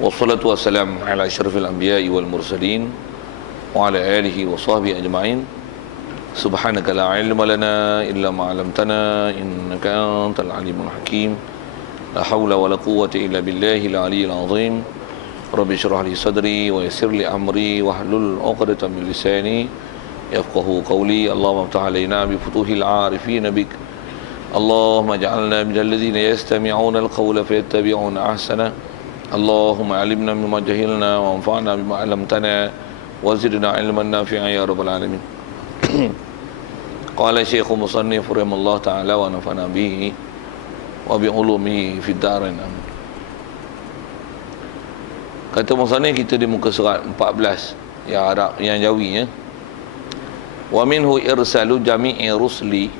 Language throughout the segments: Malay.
Wassalatu wassalamu ala asyrafil anbiya'i wal mursalin wa ala alihi wa sahbihi ajma'in. Subhanaka la ilma lana illa ma 'allamtana innaka antal alimul hakim. La haula wa la quwwata illa billahil aliyyil azim. Rabbi shrah li sadri wa yassir li amri wahlul 'uqdatam min lisani yafqahu qawli. Allahumma iftah 'alaina bi futuhil 'arifin bik. Allahumma ij'alna minal ladzina yastami'una al-qawla fayattabi'una ahsana. Allahumma alimna mimma jahilna wa anfa'na bima 'allamtana wa zidna 'ilman nafi'an ya rabbal alamin. Qala Syekh Musannif rahimahullah ta'ala wa nafa'na bihi wa bi ulumihi fid darain. Kata Musannif kita di muka surat 14 yang Arab, yang Jawi ya. Wa minhu irsalu jami'i rusli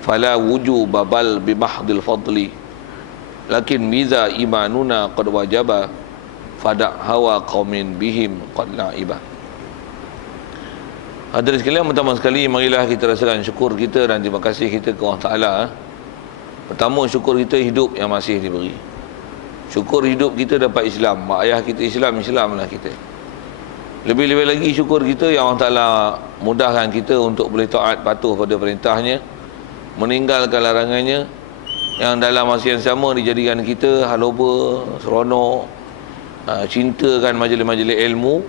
fala wujuba bal bi mahdil fadli lakin biza imanuna qad wajaba fada hawa qaumin bihim qad la'iba. Hadirin sekalian, pertama sekali marilah kita rasakan syukur kita dan terima kasih kita ke Allah Ta'ala. Pertama, syukur kita hidup yang masih diberi. Syukur hidup kita dapat Islam. Mak ayah kita Islam, Islamlah kita. Lebih-lebih lagi syukur kita yang Allah Ta'ala mudahkan kita untuk boleh taat patuh pada perintahnya, meninggalkan larangannya, yang dalam masa yang sama dijadikan kita haloba, seronok, cintakan majlis-majlis ilmu,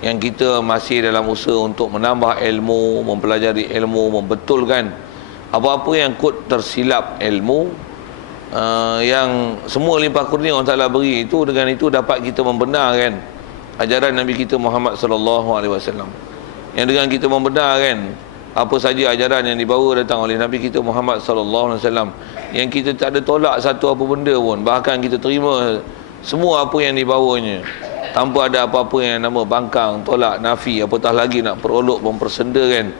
yang kita masih dalam usaha untuk menambah ilmu, mempelajari ilmu, membetulkan apa-apa yang kot tersilap ilmu, yang semua limpah kurnia Allah Ta'ala beri itu. Dengan itu dapat kita membenarkan ajaran Nabi kita Muhammad sallallahu alaihi wasallam. Yang dengan kita membenarkan apa saja ajaran yang dibawa datang oleh Nabi kita Muhammad sallallahu alaihi wasallam, yang kita tak ada tolak satu apa benda pun, bahkan kita terima semua apa yang dibawanya tanpa ada apa-apa yang nama bangkang, tolak, nafi, apatah lagi nak perolok, mempersendakan.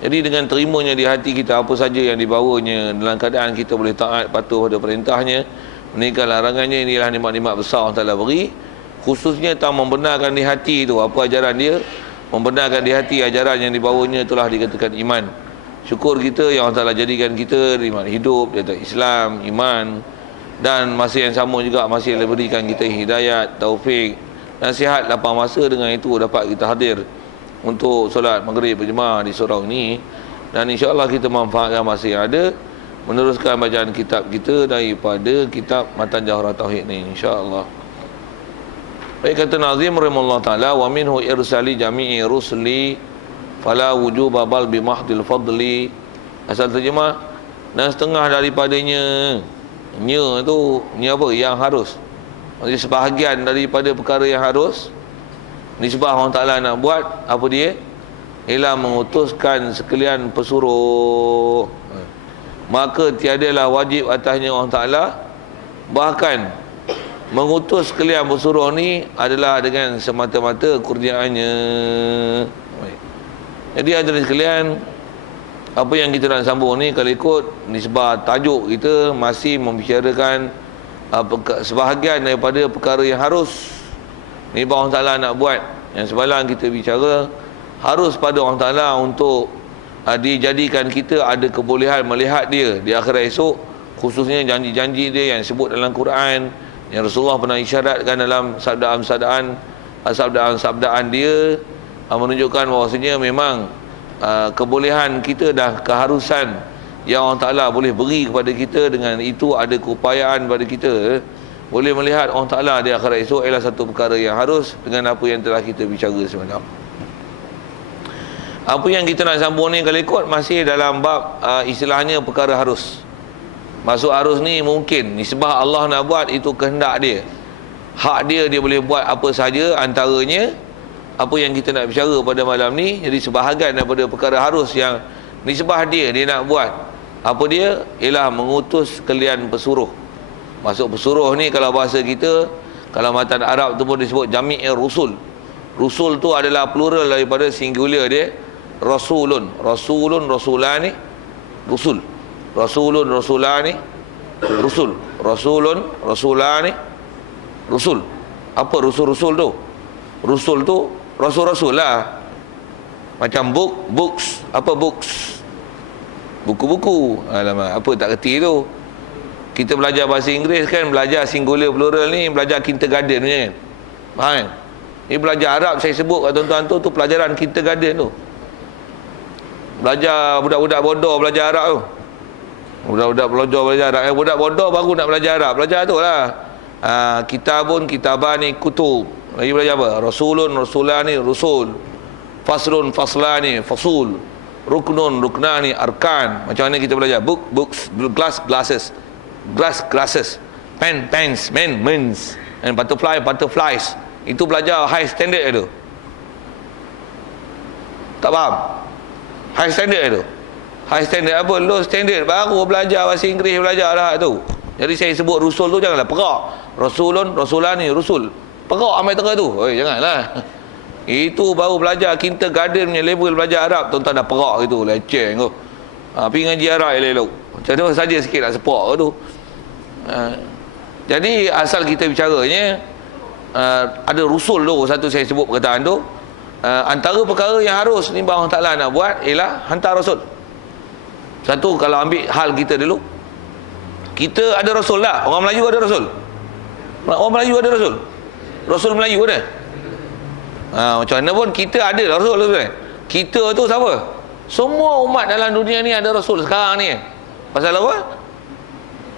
Jadi dengan terimanya di hati kita apa saja yang dibawanya, dalam keadaan kita boleh taat patuh pada perintahnya, meninggalkan larangannya, inilah nikmat-nikmat besar Allah Ta'ala beri. Khususnya tak membenarkan di hati itu apa ajaran dia, membenarkan di hati ajaran yang dibawanya, itulah dikatakan iman. Syukur kita yang Allah Ta'ala jadikan kita iman hidup, dia Islam, iman, dan masih yang sama juga masih berikan kita hidayat, taufik, nasihat lapang masa. Dengan itu dapat kita hadir untuk solat maghrib berjemaah di surau ini, dan insya-Allah kita manfaatkan masa yang ada meneruskan bacaan kitab kita daripada kitab Matan Jawharah Tauhid ni, insya-Allah. Baik, kata Nazim rahimahullah ta'ala, wa minhu irsali jami'i rusli fala wujuba bal bi mahdil fadli. Asal terjemah, dan setengah daripadanya, nya tu, nya apa? Yang harus. Maksudnya sebahagian daripada perkara yang harus nisbah Allah Ta'ala nak buat, apa dia? Ialah mengutuskan sekalian pesuruh. Maka tiadalah wajib atasnya Allah Ta'ala, bahkan mengutus sekalian pesuruh ni adalah dengan semata-mata kurniaannya. Jadi hadirin sekalian, apa yang kita nak sambung ni, kalau ikut nisbah tajuk kita masih membicarakan sebahagian daripada perkara yang harus ni Allah Ta'ala nak buat. Yang semalam kita bicara harus pada Allah Ta'ala untuk dijadikan kita ada kebolehan melihat dia di akhirat esok, khususnya janji-janji dia yang disebut dalam Quran, yang Rasulullah pernah isyaratkan dalam sabdaan dia, menunjukkan bahawasanya memang kebolehan kita dah keharusan yang Allah Ta'ala boleh beri kepada kita. Dengan itu ada keupayaan pada kita boleh melihat Allah Ta'ala di akhirat esok ialah satu perkara yang harus, dengan apa yang telah kita bicara semalam. Apa yang kita nak sambung ni kalau ikut masih dalam bab istilahnya perkara harus. Masuk harus ni mungkin nisbah Allah nak buat, itu kehendak dia, hak dia, dia boleh buat apa saja. Antaranya apa yang kita nak bicara pada malam ni, jadi sebahagian daripada perkara harus yang nisbah dia nak buat, apa dia? Ialah mengutus sekalian pesuruh. Masuk pesuruh ni kalau bahasa kita, kalau matan Arab tu pun disebut jami'ir rusul. Rusul tu adalah plural daripada singular dia, rasulun, rasulun, rasulani, rusul. Rasulun, rasulani, rusul. Rasulun, rasulani, rusul. Apa rusul-rusul tu? Rusul tu rasul-rasul lah. Macam books. Apa books? Buku-buku. Alamak, apa tak kerti tu? Kita belajar bahasa Inggeris kan, belajar singular plural ni, belajar kindergarten punya kan. Faham kan? Ni belajar Arab saya sebut kat tuan-tuan tu pelajaran kindergarten tu. Belajar budak-budak bodoh belajar Arab tu. Budak-budak bodoh belajar Arab. Budak bodoh baru nak belajar Arab. Belajar tu lah. Kitabun, kitabani, kutub. Lagi belajar apa? Rasulun, rasulani, rusul. Faslun, faslani, fasul. Ruknun, ruknani, arkan. Macam mana kita belajar? Book, books, glass, glasses. Glass, glasses. Pen, pens, men, mens. And butterfly, butterflies. Itu belajar high standard tu. Tak faham? High standard tu. High standard apa? Low standard. Baru belajar bahasa Inggeris, belajar dah tu. Jadi saya sebut rusul tu janganlah perak. Rasulun, rasulani, rusul. Perak ambil tengah tu. Oi, janganlah. Itu baru belajar kindergarten punya level belajar Arab. Tuan-tuan dah perak gitu. Leceh tu. Pergi ngaji Arab elok-elok. Macam tu saja sikit nak sepak tu. Jadi asal kita bicaranya, ada rusul tu. Satu saya sebut perkataan tu. Antara perkara yang harus ni Allah Ta'ala nak buat ialah hantar rasul. Satu, kalau ambil hal kita dulu, kita ada rasul tak? Orang Melayu ada rasul? Orang Melayu ada rasul? Rasul Melayu ada? Macam mana pun kita ada rasul tu kan? Kita tu siapa? Semua umat dalam dunia ni ada rasul sekarang ni. Pasal apa?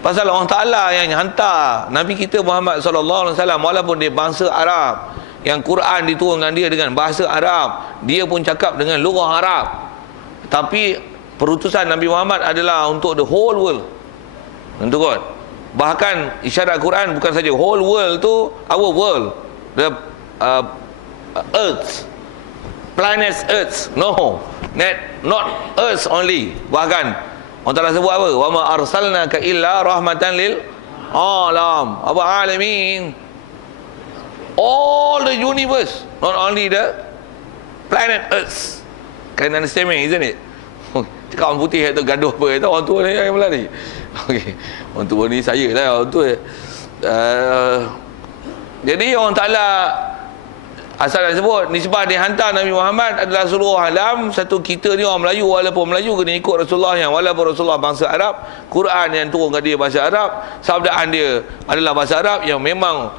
Pasal Allah Ta'ala yang hantar Nabi kita Muhammad SAW, walaupun dia bangsa Arab, yang Quran diturunkan dia dengan bahasa Arab, dia pun cakap dengan lugah Arab, tapi perutusan Nabi Muhammad adalah untuk the whole world. Tentu kan? Bahkan isyarat Quran bukan saja whole world tu, our world, the earth, planets earth, no, not earth only. Bahkan Allah Ta'ala sebut apa? Wa ma arsalnaka illa rahmatan lil alam, apa alamin, all the universe, not only the planet earth. Can understand me, isn't it? Cakap orang putih tu gaduh apa tu, orang tua ni yang melari. Okey, orang tua ni saya lah, orang tua. Jadi orang Ta'ala asal nak sebut nisbah dihantar Nabi Muhammad adalah seluruh alam. Satu, kita ni orang Melayu, walaupun Melayu kena ikut Rasulullah, yang walaupun Rasulullah bangsa Arab, Quran yang turun ke dia bahasa Arab, sabdaan dia adalah bahasa Arab, yang memang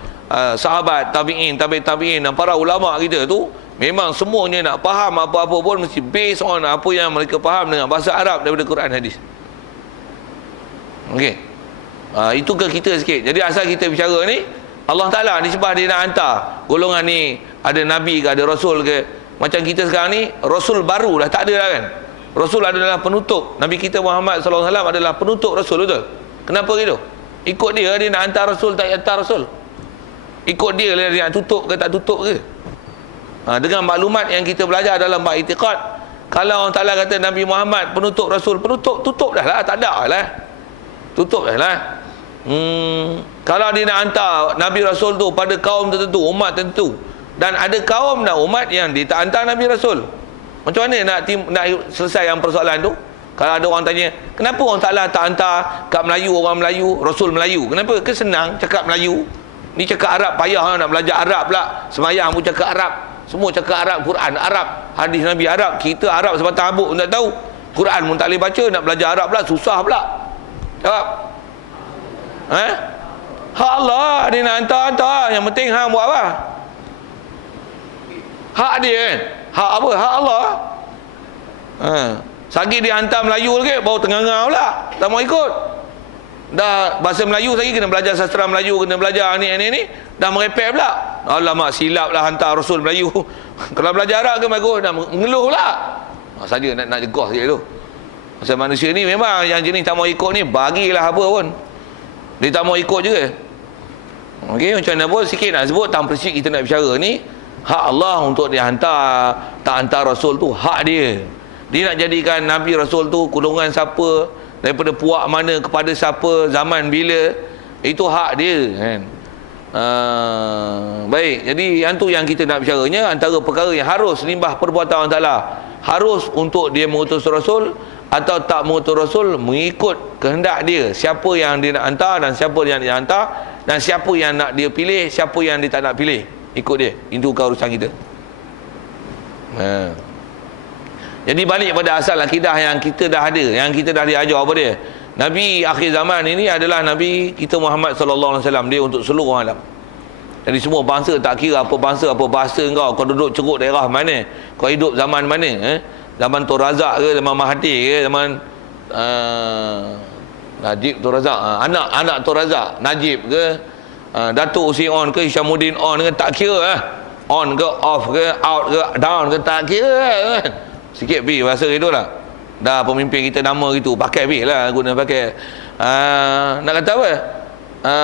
sahabat, tabi'in, tabi'in dan para ulama kita tu memang semuanya nak faham apa-apa pun mesti based on apa yang mereka faham dengan bahasa Arab daripada Quran hadis. Okey. Itu ke kita sikit. Jadi asal kita bicara ni, Allah Ta'ala nisbah dia nak hantar golongan ni, ada Nabi ke, ada Rasul ke. Macam kita sekarang ni, Rasul baru dah tak ada lah kan. Rasul adalah penutup. Nabi kita Muhammad SAW adalah penutup Rasul, betul? Kenapa gitu? Ikut dia nak hantar Rasul, tak hantar Rasul. Ikut dia lah, dia nak tutup ke tak tutup ke. Dengan maklumat yang kita belajar dalam bab i'tiqad, kalau Allah Ta'ala kata Nabi Muhammad penutup Rasul, tutup dah lah, tak ada lah, tutup dah lah. Kalau dia nak hantar Nabi Rasul tu pada kaum tertentu, umat tertentu, dan ada kaum dan umat yang dia tak hantar Nabi Rasul, macam mana nak selesai yang persoalan tu? Kalau ada orang tanya, kenapa Allah Ta'ala tak hantar kat Melayu, orang Melayu, Rasul Melayu? Kenapa? Senang cakap Melayu. Ni cakap Arab, payah nak belajar Arab pula. Semayang pun cakap Arab, semua cakap Arab, Quran Arab, hadis Nabi Arab. Kita Arab sebatang habuk pun tak tahu, Quran pun tak boleh baca, nak belajar Arab pula susah pula. Jawab. Hak Allah, dia nak hantar. Yang penting hang buat apa? Hak dia kan. Hak apa? Hak Allah. Sagi dia hantar Melayu lagi, baru tengah-tengah pula, tak mau ikut. Dah bahasa Melayu lagi, kena belajar sastra Melayu, kena belajar ni, dah merepek pula. Alamak, silap lah hantar Rasul Melayu. Kalau belajar Arab ke bagus, dah mengeluh pula. Saja nak jegah sikit tu. Pasal manusia ni memang yang jenis tak mau ikut ni, bagilah apa pun, dia tak mau ikut juga. Okey, macam mana pun sikit nak sebut, tanpa sikit kita nak bicara ni, hak Allah untuk dia hantar, tak hantar Rasul tu hak dia. Dia nak jadikan Nabi Rasul tu golongan siapa, daripada puak mana, kepada siapa, zaman bila, itu hak dia kan. Baik, jadi yang tu yang kita nak bicaranya, antara perkara yang harus limbah perbuatan Allah Ta'ala, harus untuk dia mengutus Rasul atau tak mengutus Rasul, mengikut kehendak dia, siapa yang dia nak hantar dan siapa yang dia hantar, dan siapa yang nak dia pilih, siapa yang dia tak nak pilih, ikut dia. Itu urusan kita. Jadi balik pada asal akidah yang kita dah ada, yang kita dah diajar apa dia, Nabi akhir zaman ini adalah Nabi kita Muhammad sallallahu alaihi wasallam. Dia untuk seluruh alam. Jadi semua bangsa, tak kira apa bangsa, apa bahasa kau duduk ceruk daerah mana, kau hidup zaman mana, zaman Tun Razak ke, zaman Mahathir ke, zaman Najib Tun Razak, anak Tun Razak, Najib ke, Datuk Hussein On ke, Hishamuddin On ke, tak kira on ke, off ke, out ke, down ke, tak kira kan. Sikit pi bahasa itu lah. Dah pemimpin kita nama gitu, pakai pi lah, guna pakai. Nak kata apa?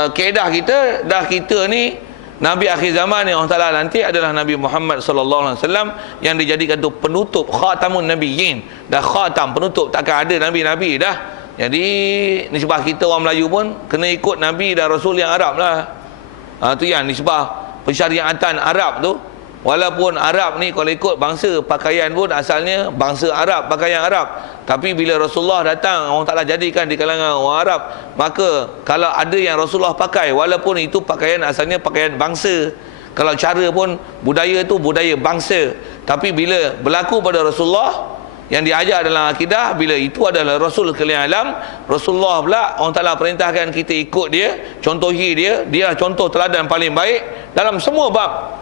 Kaedah kita, dah kita ni Nabi akhir zaman yang Allah Ta'ala nanti adalah Nabi Muhammad sallallahu alaihi wasallam yang dijadikan tu penutup, khatamun nabiyyin. Dah khatam, penutup, takkan ada nabi-nabi dah. Jadi nisbah kita orang Melayu pun kena ikut Nabi dan Rasul yang Arab lah. Tu yang nisbah pensyariatan Arab tu. Walaupun Arab ni kalau ikut bangsa, pakaian pun asalnya bangsa Arab, pakaian Arab. Tapi bila Rasulullah datang, Allah Ta'ala jadikan di kalangan orang Arab, maka kalau ada yang Rasulullah pakai, walaupun itu pakaian asalnya pakaian bangsa, kalau cara pun budaya tu budaya bangsa, tapi bila berlaku pada Rasulullah yang diajar dalam akidah, bila itu adalah Rasul sekalian alam, Rasulullah pula Allah Ta'ala perintahkan kita ikut dia, contohi dia. Dia contoh teladan paling baik dalam semua bab.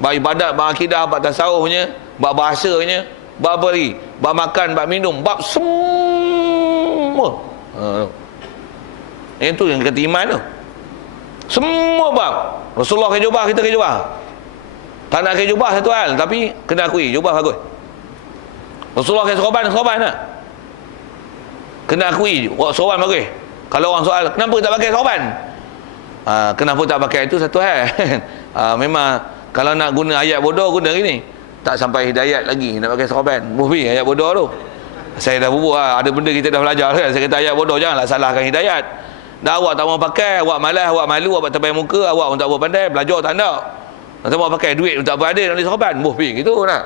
Bab ibadat, bab akidah, bab tasawufnya, bab bahasanya, bab beri, bab makan, bab minum, bab semua. Itu yang kata iman tu. Semua bab. Rasulullah ke jubah, kita ke jubah. Tak nak ke jubah satu hal, tapi kena akui jubah bagus. Rasulullah ke sorban tak? Kena akui sorban bagus. Kalau orang soal kenapa tak pakai sorban, kenapa tak pakai itu satu hal. Memang kalau nak guna ayat bodoh, guna gini. Tak sampai hidayat lagi nak pakai sorban. Bubi ayat bodoh tu. Saya dah bubuh ada benda kita dah belajar kan. Saya kata ayat bodoh, janganlah salahkan hidayat. Dah awak tak mau pakai, awak malas, awak malu, awak terbaik muka, awak pun tak apa pandai, belajar tak nak. Nak mau pakai duit pun tak apa ada nak beli sorban. Bubi gitu nak.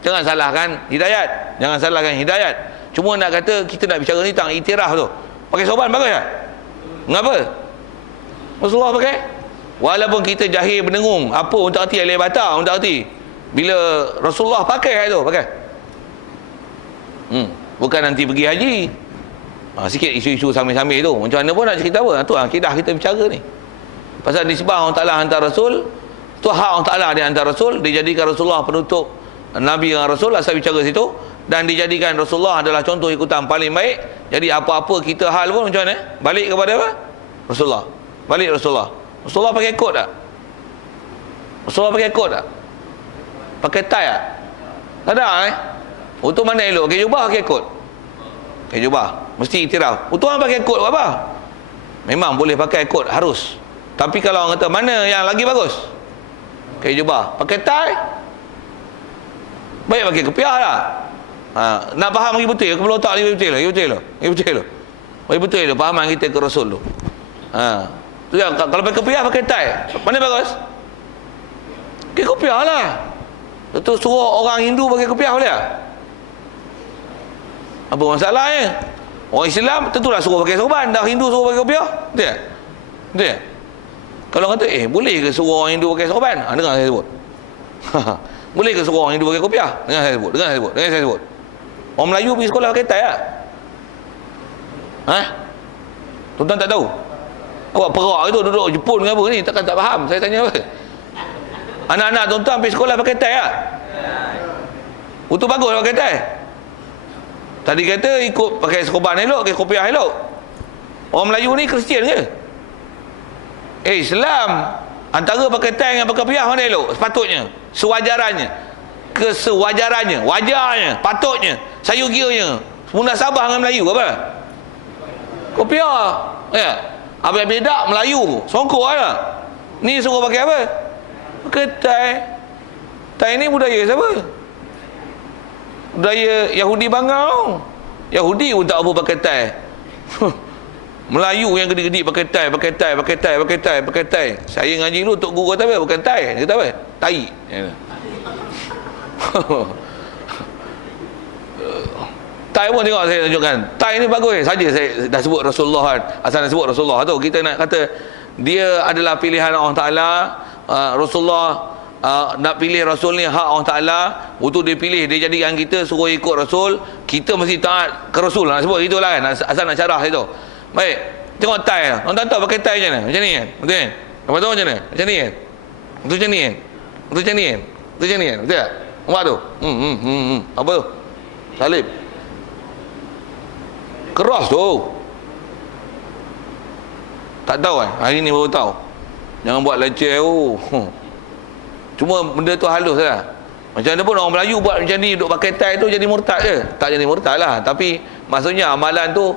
Jangan salahkan hidayat. Jangan salahkan hidayat. Cuma nak kata kita nak bicara ni tentang iktiraf tu. Pakai sorban bagus tak? Mengapa? Rasulullah pakai? Walaupun kita jahil mendengung, apa untuk arti alih bata, untuk arti bila Rasulullah pakai itu, pakai. Bukan nanti pergi haji. Sikit isu-isu sambil-sambil tu. Macam mana pun nak cerita apa? Tu akidah kita bicara ni. Pasal nisbah Allah Ta'ala hantar Rasul, tu hak Allah Ta'ala dia hantar Rasul, dijadikan Rasulullah penutup Nabi dengan Rasul, asal bicara situ, dan dijadikan Rasulullah adalah contoh ikutan paling baik. Jadi apa-apa kita hal pun macam mana? Balik kepada apa? Rasulullah. Balik Rasulullah. Rasulullah pakai kot tak? Rasulullah pakai kot tak? Pakai tie tak? Tak ada Untuk mana elok? Pakai jubah, pakai kot? Pakai jubah. Mesti iktiraf. Untuk orang pakai kot apa? Memang boleh pakai kot, harus. Tapi kalau orang kata mana yang lagi bagus? Pakai jubah. Pakai tie? Baik pakai kepiah lah. Nak faham lagi betul ke? Belum tak lagi betul lah. Lagi betul lah. Fahaman kita ke Rasul tu. Tu yang kalau pakai kopiah, pakai tie, mana bagus? Pakai kopiah lah. Tu suruh orang Hindu pakai kopiah boleh tak? Apa masalahnya? Orang Islam tentulah suruh pakai sorban. Dah Hindu suruh pakai kopiah, betul tak? Betul tak? Kalau kata boleh ke suruh orang Hindu pakai sorban? Dengar saya sebut. Boleh ke suruh orang Hindu pakai kopiah? Dengar saya sebut. Orang Melayu pergi sekolah pakai tie tak? Tuan-tuan tak tahu? Awak perak itu duduk Jepun ke apa ni, takkan tak faham saya tanya apa. Anak-anak tuan-tuan pergi sekolah pakai tie tak? Itu bagus pakai tie. Tadi kata ikut pakai sorban elok, pakai kopiah elok. Orang Melayu ni Kristian ke? Islam. Antara pakai tie dengan pakai kopiah mana elok? Sepatutnya, kesewajarannya, wajarnya, patutnya, sayugianya, munasabah dengan Melayu apa? Kopiah. Ya. Apa yang beda Melayu songkok lah. Ni suruh pakai apa? Pakai tie. Tie ni budaya siapa? Budaya Yahudi bangau. Yahudi pun tak apa pakai tie. Melayu yang gede-gede pakai tie. Saya ngaji dulu tok guru kata apa? Bukan tie. Dia kata apa? Tai. Tai pun tengok saya tunjukkan. Tai ni bagus saja saya dah sebut Rasulullah kan. Asal dah sebut Rasulullah tu kita nak kata dia adalah pilihan Allah Taala. Rasulullah nak pilih Rasul ni hak Allah Ta'ala, waktu dia pilih, dia jadikan kita suruh ikut Rasul, kita mesti taat ke Rasul, nak sebut gitulah kan, asal nak syarah itu. Baik, tengok tie lah, orang tak tahu pakai tie macam mana, macam ni kan, betul kan? Apa tahu macam mana, macam ni kan, betul macam ni kan, betul macam ni kan, betul macam ni kan, betul tak? Nampak tu? Apa tu? Salib. Keras tu. Tak tahu kan? Hari ni baru tahu. Jangan buat leceh. Cuma benda tu halus lah. Macam mana pun orang Melayu buat macam ni, duk pakai tie tu jadi murtad je. Tak jadi murtad lah. Tapi maksudnya amalan tu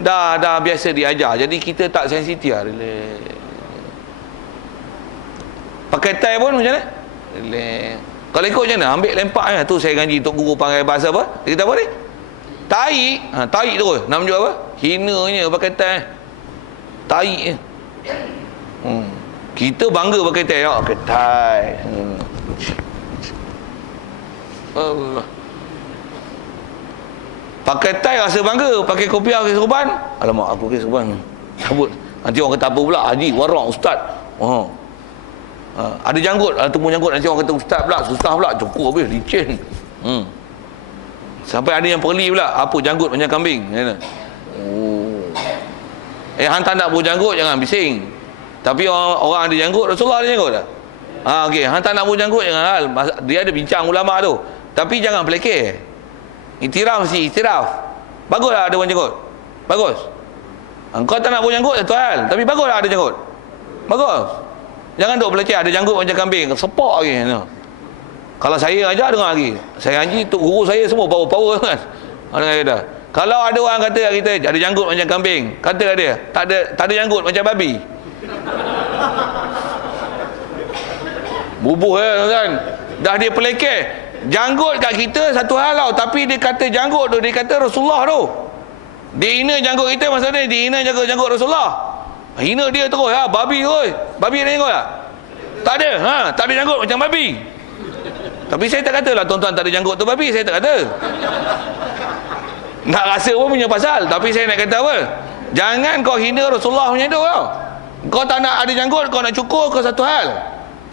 dah biasa diajar. Jadi kita tak sensitif lah. Pakai tie pun macam mana? Kalau ikut macam mana? Ambil lempak je. Tu saya ngaji Tok Guru panggil bahasa apa? Dia kata apa ni? Taik. Taik tu nak menunjuk apa? Hinanya pakai tie. Taik je. Kita bangga pakai tie. Pakai tie. Allah. Pakai tie rasa bangga. Pakai kopiah, pakai serban. Alamak, aku pakai serban. Cabut. Nanti orang kata apa pula? Haji, warak, ustaz. Ada janggut, temu janggut, nanti orang kata ustaz pula, susah pula, cukup habis, licin. Sampai ada yang perli pula, apa janggut macam kambing. Hang tak nak berjanggut, jangan bising. Tapi orang ada janggut, Rasulullah ada janggut tak? Okey, hang tak nak berjanggut, jangan hal. Dia ada bincang ulama tu. Tapi jangan pelekeh. Iktiraf mesti iktiraf. Baguslah ada orang janggut. Bagus. Engkau tak nak berjanggut, satu hal. Tapi baguslah ada janggut. Bagus. Jangan duk peleceh, ada janggut macam kambing, sepak lagi. Kalau saya ajar dengar lagi. Saya ngaji, Tok Guru saya semua power kan. Kata. Kalau ada orang kata kita ada janggut macam kambing, kata dia, tak ada janggut macam babi. Bubuh ya kan. Dah dia pelekeh. Janggut kat kita satu hal tau, tapi dia kata janggut tu, dia kata Rasulullah tu. Dia hina janggut kita, maksudnya dia hina janggut Rasulullah. Hina dia terus, babi terus. Babi ada janggut tak? Tak ada, tak ada janggut macam babi. Tapi saya tak katalah tuan-tuan tak ada janggut tu babi, saya tak kata. Nak rasa pun punya pasal. Tapi saya nak kata apa? Jangan kau hina Rasulullah macam tu tau. Kau tak nak ada janggut, kau nak cukur, kau satu hal.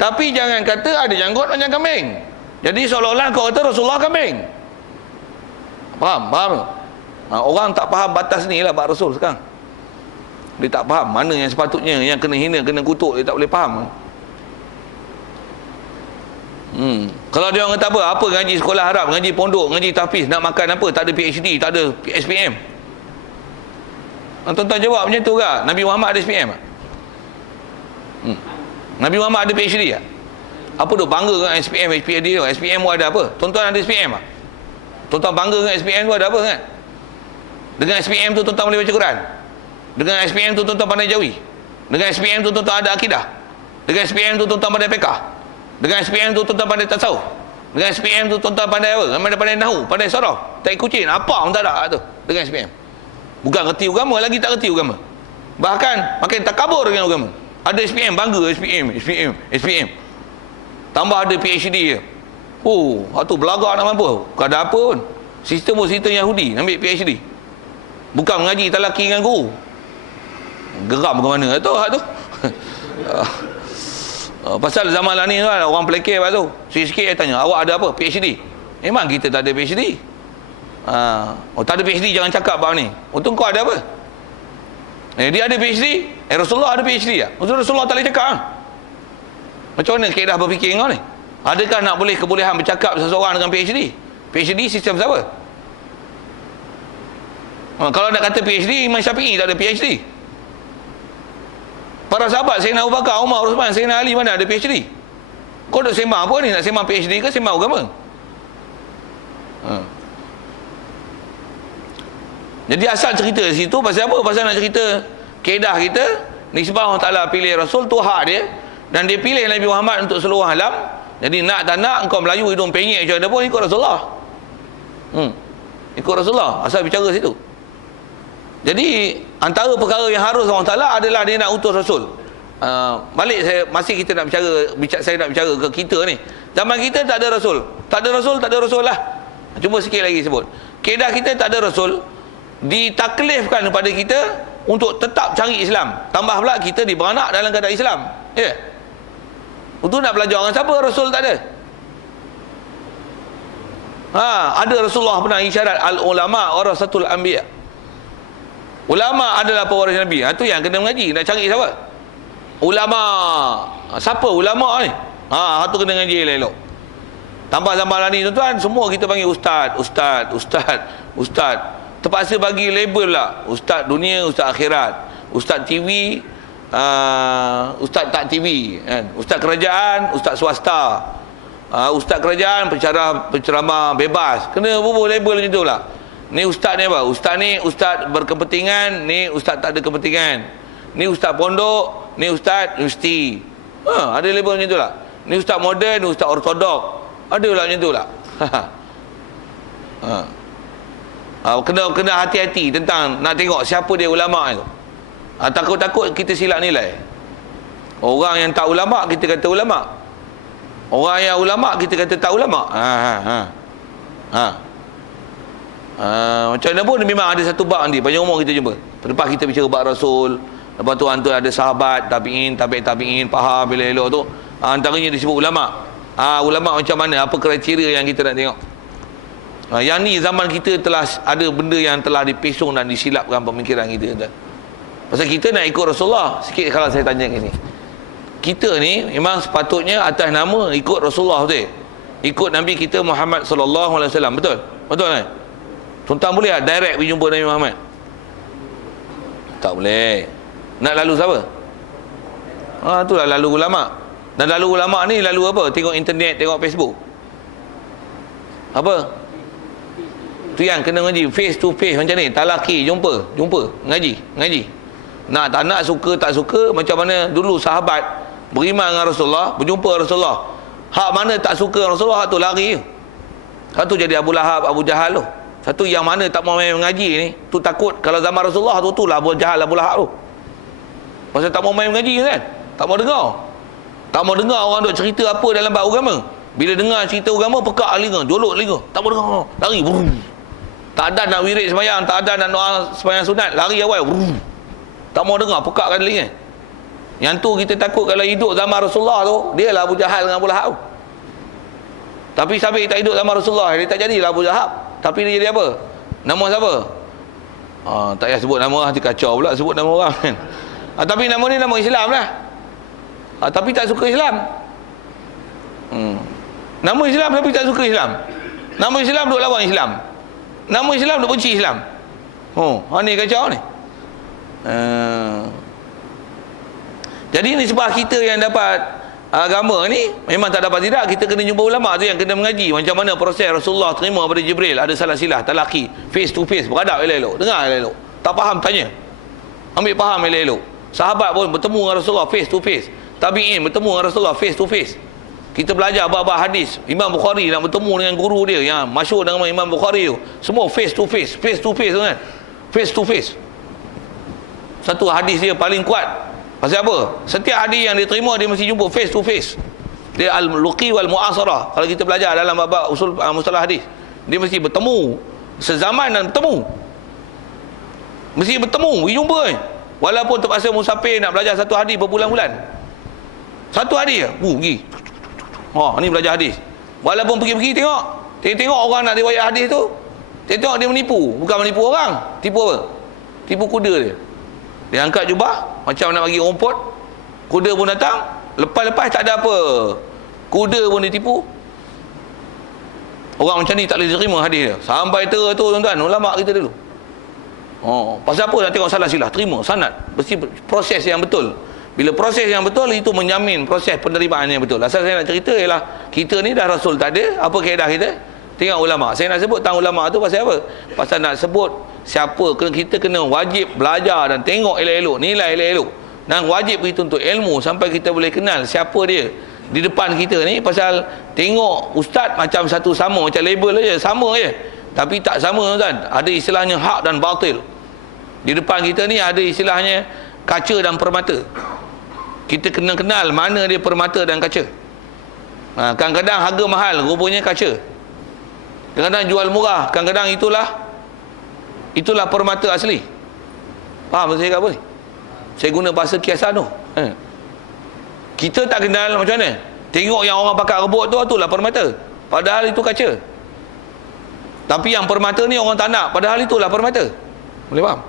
Tapi jangan kata ada janggut macam kambing. Jadi seolah-olah kau kata Rasulullah kambing. Faham? Orang tak faham batas ni lah bab Rasul sekarang. Dia tak faham mana yang sepatutnya, yang kena hina, kena kutuk, dia tak boleh faham. Kalau dia orang kata apa ngaji sekolah Arab, ngaji pondok, ngaji tahfiz, nak makan apa, tak ada PhD, tak ada SPM. Tuan-tuan jawab macam tu ke? Nabi Muhammad ada SPM tak? Nabi Muhammad ada PhD tak? Apa duk bangga dengan SPM dia? SPM pun ada apa? Tuan-tuan ada SPM tak? Tuan-tuan bangga dengan SPM tu ada apa kan? Dengan SPM tu tuan-tuan boleh baca Quran. Dengan SPM tu tuan-tuan pandai jawi. Dengan SPM tu tuan-tuan ada akidah. Dengan SPM tu tuan-tuan pandai fiqh. Dengan SPM tu tuan-tuan pandai tasawuf. Dengan SPM tu tuan-tuan pandai apa? Pandai nahwu, pandai saraf, tak kucing, apa pun tak ada tu dengan SPM. Bukan reti agama, lagi tak reti agama. Bahkan makin takabur dengan agama. Ada SPM, bangga SPM. Tambah ada PhD dia. Tu belagak nak mampu. Bukan ada apa pun. Sistem Yahudi ambil PhD. Bukan mengaji talaki dengan guru. Geram ke mana tu hak tu. Pasal zaman lah ni kan, orang pelekeh lepas tu sikit-sikit dia tanya, awak ada apa? PhD. Memang kita tak ada PhD. Tak ada PhD jangan cakap bab ni. Tu kau ada apa? Dia ada PhD. Rasulullah ada PhD tak? Rasulullah tak boleh cakap Macam mana kaedah berfikir kau ni? Adakah nak boleh kebolehan bercakap seseorang dengan PhD? PhD sistem siapa? Kalau nak kata PhD, Imam Syafi'i tak ada PhD. Para sahabat Sayyidina Abu Bakar, Umar, Uthman, Sayyidina Ali mana ada PhD? Kau nak sembang apa ni? Nak sembang PhD ke sembang agama? Jadi asal cerita di situ pasal apa? Pasal nak cerita kaedah kita, nisbah Allah Ta'ala pilih Rasul tu hak dia, dan dia pilih Nabi Muhammad untuk seluruh alam. Jadi nak tak nak, engkau Melayu hidung penyek macam mana pun ikut Rasulullah. Ikut Rasulullah, asal bicara situ. Jadi antara perkara yang harus Allah Ta'ala adalah dia nak utus Rasul. Balik masih kita nak saya nak bicara ke kita ni. Zaman kita tak ada Rasul. Tak ada Rasul lah. Cuma sikit lagi sebut. Kaedah kita tak ada Rasul, ditaklifkan kepada kita untuk tetap cari Islam. Tambah pula kita diberanak dalam keadaan Islam. Ya. Untuk nak belajar dengan siapa? Rasul tak ada. Ada Rasulullah pernah isyarat al-ulama warasatul anbiya. Ulama adalah pewaris Nabi. Itu yang kena mengaji. Nak cari siapa? Ulama. Siapa ulama ni? Itu kena ngaji elok. Tambah zaman ni tuan-tuan, semua kita panggil ustaz, ustaz, ustaz, ustaz. Terpaksa bagi label lah. Ustaz dunia, ustaz akhirat. Ustaz TV, ustaz tak TV, kan? Ustaz kerajaan, ustaz swasta. Ustaz kerajaan penceramah bebas. Kena bubuh label macam tu lah. Ni ustaz ni apa? Ustaz ni ustaz berkepentingan, ni ustaz tak ada kepentingan. Ni ustaz pondok, ni ustaz universiti. Ada label macam tu lah. Ni ustaz moden, ni ustaz ortodok. Ada lah macam tu lah. Kena hati-hati tentang nak tengok siapa dia ulama' tu. Takut-takut kita silap nilai. Orang yang tak ulama' kita kata ulama'. Orang yang ulama' kita kata tak ulama'. Macam mana pun memang ada satu bab nanti panjang umur kita jumpa. Lepas kita bicara bab Rasul, lepas tu antara ada sahabat, tabi'in, tabi'in, faham bila elok tu, antaranya disebut ulama'. Ulama' macam mana, apa kriteria yang kita nak tengok. Yang ni zaman kita telah ada benda yang telah dipesong dan disilapkan pemikiran kita. Pasal kita nak ikut Rasulullah. Sikit kalau saya tanya ni, kita ni memang sepatutnya atas nama ikut Rasulullah, betul? Ikut Nabi kita Muhammad sallallahu alaihi wasallam, betul? Betul kan? Tuan-tuan boleh tak direct pergi jumpa Nabi Muhammad? Tak boleh. Nak lalu siapa? Itulah lalu ulama'. Dan lalu ulama' ni lalu apa? Tengok internet, tengok Facebook. Apa? Tu yang kena ngaji face to face macam ni. Talaki, jumpa, ngaji. Nak tak nak, suka tak suka, macam mana dulu sahabat beriman dengan Rasulullah, berjumpa Rasulullah. Hak mana tak suka Rasulullah, hak tu lari. Hak tu jadi Abu Lahab, Abu Jahal tu. Satu yang mana tak mau main mengaji ni, tu takut kalau zaman Rasulullah tu lah Abu Jahal, Abu Lahab tu. Pasal tak mau main mengaji kan? Tak mau dengar. Tak mau dengar orang duk cerita apa dalam bab agama. Bila dengar cerita agama, pekak telinga, jolok telinga. Tak mau dengar, lari. Brum. Tak ada nak wirid sembahyang, tak ada nak doa sembahyang sunat, lari awal. Brum. Tak mau dengar, pekakkan telinga. Yang tu kita takut kalau hidup zaman Rasulullah tu, dia lah Abu Jahal dengan Abu Lahab. Tapi sampai tak hidup zaman Rasulullah, dia tak jadilah Abu Lahab. Tapi dia jadi apa? Nama siapa? Tak payah sebut nama, nanti kacau pula sebut nama orang kan. Tapi nama ni nama Islam lah. Tapi tak suka Islam. Nama Islam tapi tak suka Islam. Nama Islam duk lawan Islam. Nama Islam duk benci Islam. Ni kacau ni. Jadi ni sebab kita yang dapat agama ni memang tak dapat tidak, kita kena jumpa ulama' tu yang kena mengaji macam mana proses Rasulullah terima daripada Jibril, ada salah silah, talaki, face to face, beradab elok-elok, dengar elok-elok, tak faham tanya, ambil faham elok-elok. Sahabat pun bertemu dengan Rasulullah face to face, tabi'in bertemu dengan Rasulullah face to face. Kita belajar bab-bab hadis, Imam Bukhari nak bertemu dengan guru dia yang masyhur dengan Imam Bukhari tu, semua face to face tu kan, face to face. Satu hadis dia paling kuat. Pasal apa? Setiap hadis yang dia terima, dia mesti jumpa face to face. Dia al-luqi wal mu'asarah. Kalau kita belajar dalam bab usul mustalah hadis, dia mesti bertemu sezaman dan bertemu. Mesti bertemu, jumpa kan. Walaupun terpaksa musafir nak belajar satu hadis berbulan-bulan. Satu hadis je, pergi. Ni belajar hadis. Walaupun pergi-pergi tengok orang nak riwayat hadis tu, tengok dia menipu. Bukan menipu orang, tipu apa? Tipu kuda dia. Dia angkat jubah macam nak bagi rumput, kuda pun datang, lepas-lepas tak ada apa, kuda pun ditipu. Orang macam ni tak boleh terima hadis dia. Sampai tu tuan-tuan, ulama' kita dulu. Pasal apa nak tengok salah silah, terima sanad, mesti proses yang betul. Bila proses yang betul, itu menjamin proses penerimaan yang betul. Asal saya nak cerita ialah kita ni dah Rasul tak ada, apa kaedah kita? Tengok ulama'. Saya nak sebut tentang ulama' tu pasal apa? Pasal nak sebut siapa, kita kena wajib belajar dan tengok elok-elok, nilai elok-elok, dan wajib pergi tuntut ilmu sampai kita boleh kenal siapa dia di depan kita ni. Pasal tengok ustaz macam satu sama, macam label aja, sama je, tapi tak sama kan. Ada istilahnya hak dan batil. Di depan kita ni ada istilahnya kaca dan permata. Kita kena kenal mana dia permata dan kaca. Kadang-kadang harga mahal, rupanya kaca. Kadang-kadang jual murah, kadang-kadang itulah permata asli. Faham saya apa ni? Saya guna bahasa kiasan tu. Kita tak kenal macam mana? Tengok yang orang pakai rebut itulah permata. Padahal itu kaca. Tapi yang permata ni orang tak nak, padahal itulah permata. Boleh faham?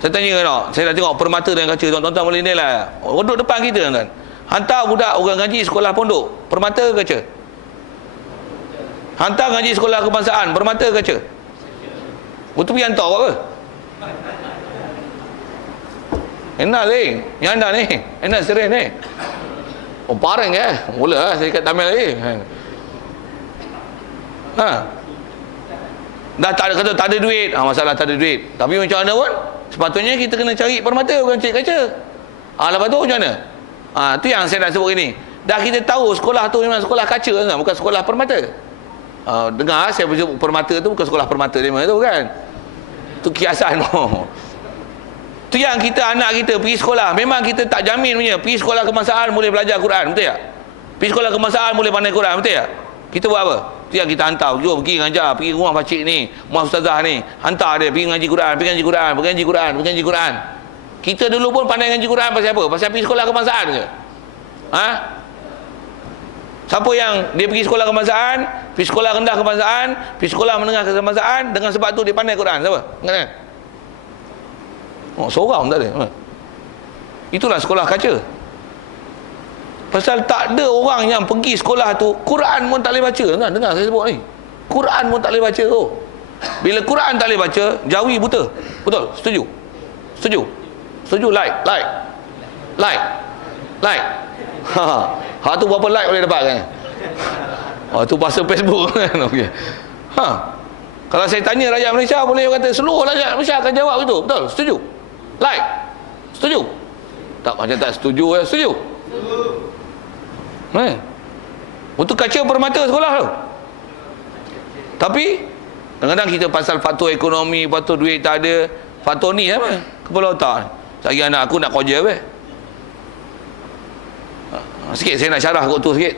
Saya tanya tau, saya dah tengok permata dan kaca, tuan-tuan boleh nilai. Duduk depan kita tuan. Hantar budak orang ngaji sekolah pondok, permata ke kaca? Hantar ngaji sekolah kebangsaan, permata ke kaca? Betul pergi hantar apa? Enak ni, yang anda ni, enak serius ni. Oh parang mula saya kat Tamil lagi. Dah tak ada kata tak ada duit, masalah tak ada duit. Tapi macam mana pun sepatutnya kita kena cari permata, bukan cari kaca. Lepas tu macam mana? Tu yang saya nak sebut ini. Dah kita tahu sekolah tu memang sekolah kaca kan, bukan sekolah permata. Dengar saya sebut permata tu bukan sekolah permata dia tu kan. Tu kiasan. Tu yang kita anak kita pergi sekolah, memang kita tak jamin punya pergi sekolah kebangsaan boleh belajar Quran, betul tak? Pergi sekolah kebangsaan boleh pandai Quran, betul tak? Kita buat apa? Tu yang kita hantar, jom pergi ngajar, pergi rumah pakcik ni, rumah ustazah ni, hantar dia pergi ngaji Quran, pergi ngaji Quran, pergi ngaji Quran, pergi ngaji Quran. Kita dulu pun pandai ngaji Quran pasal apa? Pasal pergi sekolah kebangsaan ke? Siapa yang dia pergi sekolah kebangsaan, pergi sekolah rendah kebangsaan, pergi sekolah menengah kebangsaan, dengan sebab tu dia pandai Quran, siapa? Ingat kan? Seorang tak ada. Itulah sekolah kaca. Pasal tak ada orang yang pergi sekolah tu Quran pun tak boleh baca kan? Dengar saya sebut ni, Quran pun tak boleh baca tu. Bila Quran tak boleh baca, jawi buta. Betul? Setuju? Setuju? Setuju? Like tu berapa like boleh dapat kan? Tu bahasa Facebook kan. Okey. Kalau saya tanya rakyat Malaysia, boleh kata seluruh rakyat Malaysia akan jawab itu. Betul? Setuju? Like? Setuju? Tak, macam tak setuju. Setuju? Untuk kaca permata sekolah tu. Tapi kadang-kadang kita pasal faktor ekonomi, faktor duit tak ada, faktor ni apa? Kepala otak. Lagi anak aku nak kerja apa? Sikit saya nak syarah kot tu sikit.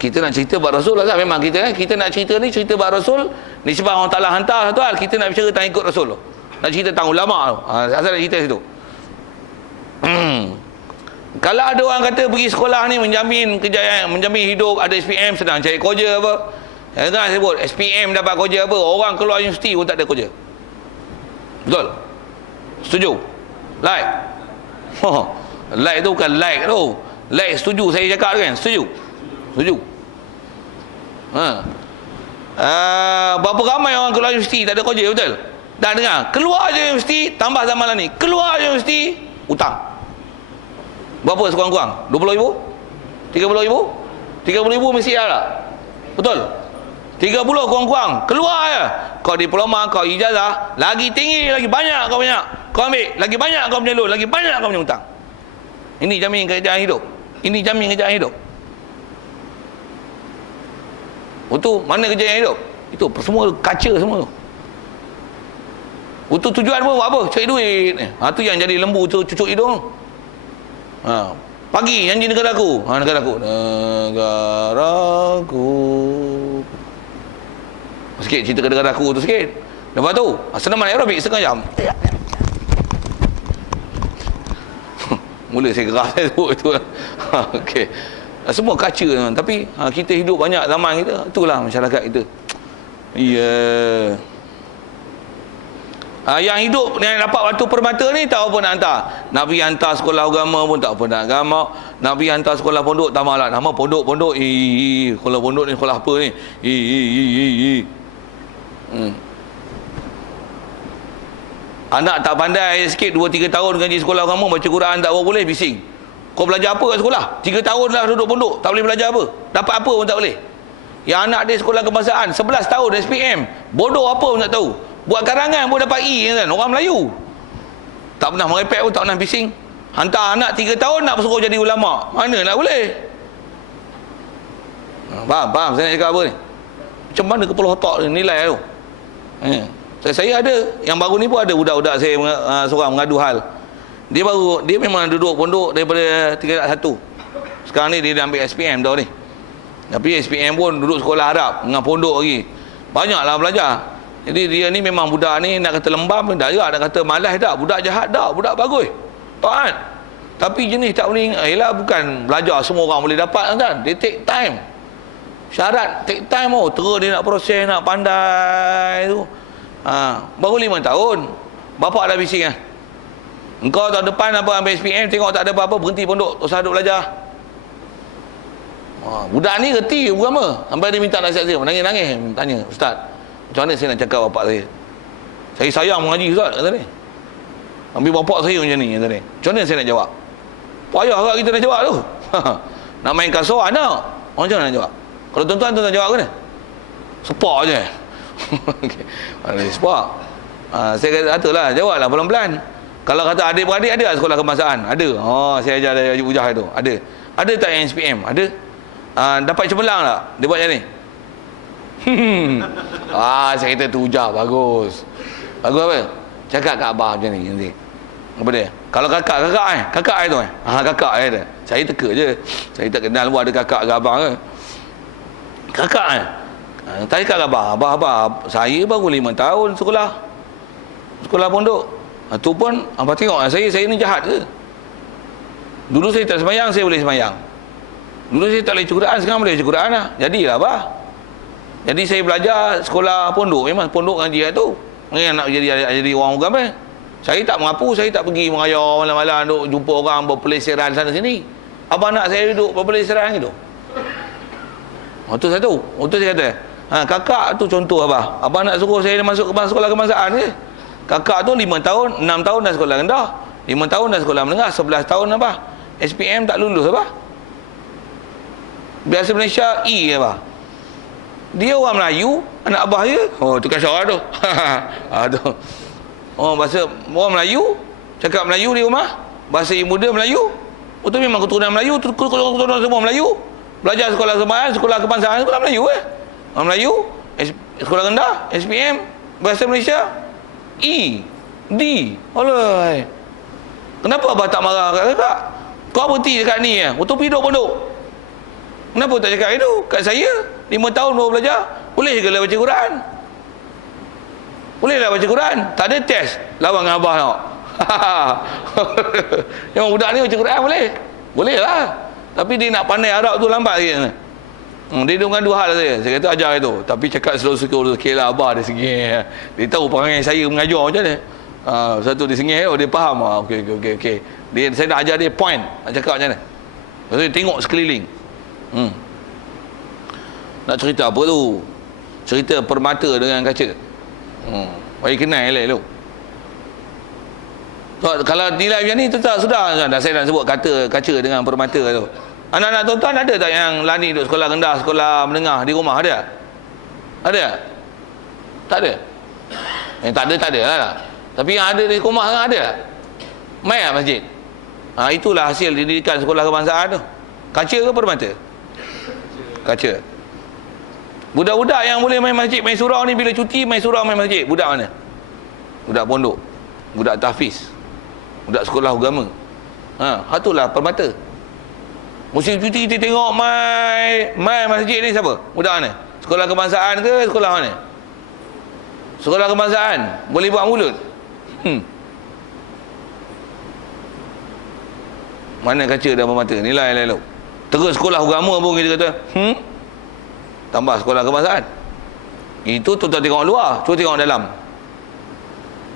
Kita nak cerita bab Rasul lah kan? Memang kita nak cerita ni, cerita bab Rasul ni sebab Allah Ta'ala hantar satu hal, kita nak bercerita tentang ikut Rasul tu. Nak cerita tentang ulama tu. Asal nak cerita situ. Kalau ada orang kata pergi sekolah ni menjamin kejayaan, menjamin hidup, ada SPM, senang cari kerja apa. Jangan sebut SPM dapat kerja apa, orang keluar universiti pun tak ada kerja. Betul? Setuju? Like? Like tu bukan like tu. Like setuju saya cakap kan? Setuju? Setuju? Berapa ramai orang keluar universiti tak ada kerja, betul? Dan dengar, keluar je universiti, tambah zaman lah ni, keluar je universiti, hutang. Berapa sekurang-kurang? 20 ribu? 30 ribu? 30 ribu mesti ada. Betul? 30 kurang-kurang, keluar je. Kau diploma, kau ijazah, lagi tinggi, lagi banyak kau banyak. Kau ambil, lagi banyak kau punya loan, lagi banyak kau punya hutang. Ini jamin kejayaan hidup. Ini jamin kejayaan hidup. Itu mana kejayaan hidup? Itu semua kaca semua tu. Itu tujuan pun buat apa? Cari duit. Tu yang jadi lembu cucuk hidung. Pagi janji negaraku. Negaraku. Negaraku. Sikit cerita ke negaraku tu sikit. Lepas tu, senaman aerobik setengah jam. Mula saya gerah saya sebut itu. Okey. Semua kaca tapi kita hidup banyak zaman kita. Itulah masyarakat kita. Ya. Yang hidup yang dapat waktu permata ni tak apa nak hantar. Nak pergi hantar sekolah agama pun tak apa nak agama. Nak pergi hantar sekolah pondok tak malah. Nama pondok-pondok. Sekolah pondok ni sekolah apa ni? Anak tak pandai sikit 2-3 tahun ngaji sekolah agama, baca Quran tak boleh, bising. Kau belajar apa kat sekolah? 3 tahun dah duduk pondok, tak boleh belajar apa? Dapat apa pun tak boleh. Yang anak dia sekolah kebangsaan 11 tahun SPM, bodoh apa pun tak tahu. Buat karangan pun dapat E kan, orang Melayu. Tak pernah merepek pun, tak pernah bising. Hantar anak 3 tahun nak suruh jadi ulama. Mana nak boleh? Faham saya nak cakap apa ni? Macam mana kepala otak ni nilai tu? Saya ada, yang baru ni pun ada budak-budak saya seorang mengadu hal. Dia memang duduk pondok daripada tingkat 1. Sekarang ni dia dah ambil SPM dah ni. Tapi SPM pun duduk sekolah Arab dengan pondok lagi. Banyaklah belajar. Jadi dia ni memang budak ni nak kata lembam pun tak juga, nak kata malas tak, budak jahat tak, budak bagus. Taat. Tapi jenis tak boleh ingat, ialah bukan belajar semua orang boleh dapat kan. Dia take time. Syarat take time terus dia nak proses, nak pandai tu. Baru 5 tahun. Bapak dah bising lah. Engkau tahun depan apa ambil SPM, tengok tak ada apa-apa, berhenti pondok, tak usah duduk belajar. Budak ni reti berapa? Sampai dia minta nasihat saya, menangis-nangis tanya, Ustaz, macam mana saya nak cakap bapak saya? Saya sayang mengaji Ustaz, kata dia. Ambil bapak saya macam ni, kata dia. Macam mana saya nak jawab? Payah agak kita nak jawab tu. Nak main kasar anak. Macam mana nak jawab? Kalau tuan-tuan jawab ke ni? Sepak je. Okay. Sepak. Saya kata lah, jawablah pelan-pelan. Kalau kata adik-beradik ada sekolah kebangsaan? Ada. Saya ajar dari Ujah itu. Ada. Ada tak yang SPM? Ada. Dapat cemerlang tak? Dia buat macam ni. Saya kata tu Ujah bagus. Bagus apa? Cakap kat abah macam ni nanti. Apa dia? Kalau kakak tu kakak dia. Saya teka je. Saya tak kenal pun ada kakak ke abang ke. Kakak tanya kat abah, saya baru 5 tahun sekolah pondok. Tu pun abah tengok saya ni jahat ke? Dulu saya tak sembahyang, saya boleh sembahyang. Dulu saya tak boleh baca Quran, sekarang boleh baca Quran lah. Jadilah abah. Jadi saya belajar sekolah pondok, memang pondok ngaji tu. Yang nak jadi orang agama. Saya tak mengapu, saya tak pergi merayau malam-malam duk jumpa orang berpelesiran sana sini. Abah nak saya duduk berpelesiran gitu. Itu satu. Itu saya kata, kakak tu contoh abah. Abah nak suruh saya masuk ke sekolah kebangsaan ke? Kakak tu 5 tahun, 6 tahun dah sekolah rendah, 5 tahun dah sekolah menengah, 11 tahun abah. SPM tak lulus abah. Biasa Malaysia E abah. Dia orang Melayu, anak abah je. Tu kasar tu. Bahasa orang Melayu, cakap Melayu di rumah, bahasa ibu dia Melayu. Tu memang keturunan Melayu, keturunan semua Melayu. Belajar sekolah kebangsaan, sekolah kebangsaan, sekolah Melayu orang Melayu, sekolah rendah, SPM, bahasa Malaysia E, D. Alai. Kenapa abah tak marah kat kakak? Kau berhenti dekat ni untuk hidup pondok. Kenapa tak cakap itu? Kat saya 5 tahun baru belajar. Boleh ke lah baca Quran? Boleh lah baca Quran. Tak ada test lawan dengan abah tengok. Yang budak ni baca Quran boleh? Boleh lah. Tapi dia nak pandai Arab tu lambat sikit. Dia dengan 2 hal saya kata ajar itu. Tapi cakap slow-slow sikit lah, abah dia sengih. Dia tahu perangai saya mengajar macam mana. Satu dia sengih, dia faham. Okey. Saya nak ajar dia point, nak cakap macam mana. Lepas tu dia tengok sekeliling. Nak cerita apa tu? Cerita permata dengan kaca. Bagi kenal elok. Kalau nilai macam ni tetap sudah. Dah saya nak sebut kata kaca dengan permata tu. Anak-anak tuan-tuan ada tak yang lani duduk sekolah rendah, sekolah menengah di rumah? Ada? Ada? Tak ada? Tak ada lah. Tapi yang ada di rumah kan ada? Mai lah masjid. Itulah hasil didikan sekolah kebangsaan tu. Kaca ke permata? Kaca. Budak-budak yang boleh main masjid, main surau ni bila cuti main surau, main masjid, budak mana? Budak pondok, budak tahfiz, budak sekolah agama. Itulah permata. Musim cuti kita tengok main masjid ni siapa? Budak mana? Sekolah kebangsaan ke sekolah mana? Sekolah kebangsaan boleh buat mulut. Mana kaca dan permata? Nilai lalu. Terus sekolah agama pun kita kata, tambah sekolah kebangsaan. Itu tuan-tuan tengok luar, cuba tengok dalam.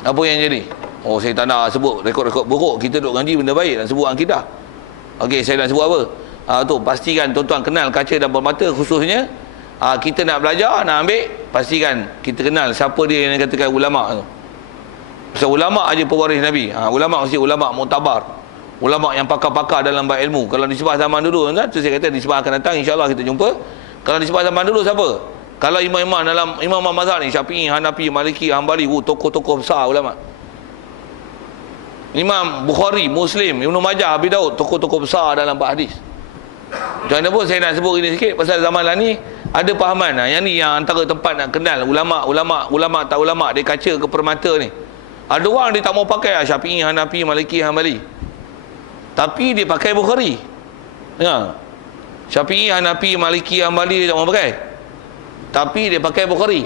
Apa yang jadi? Saya tak nak sebut rekod-rekod buruk. Kita duduk ngaji benda baik dan sebut akidah. Okey, saya nak sebut apa? Tu pastikan tuan-tuan kenal kaca dan permata, khususnya kita nak belajar, nak ambil, pastikan kita kenal siapa dia yang katakan ulama tu. Pasal ulama aja pewaris Nabi. Ulama mesti ulama muktabar. Ulama yang pakar-pakar dalam bab ilmu. Kalau di sebelah zaman dulu kan, tu saya kata di sebelah akan datang insya-Allah kita jumpa. Kalau di sebelah zaman dulu siapa? Kalau imam-imam dalam imam mazhab ni, Syafi'i, Hanafi, Maliki, Hanbali, tokoh-tokoh besar ulama. Imam Bukhari, Muslim, Ibnu Majah, Abi Daud, tokoh-tokoh besar dalam bab hadis. Macam mana pun saya nak sebut ini sikit pasal zaman lah ni ada pahaman. Yang ni yang antara tempat nak kenal ulama tak ulama, dia kaca ke permata ni. Ada orang dia tak mau pakai Syafi'i, Hanafi, Maliki, Hanbali, tapi dia pakai Bukhari. Dengar, Syafi'i, Hanafi, Maliki, Hanbali dia tak mau pakai, tapi dia pakai Bukhari,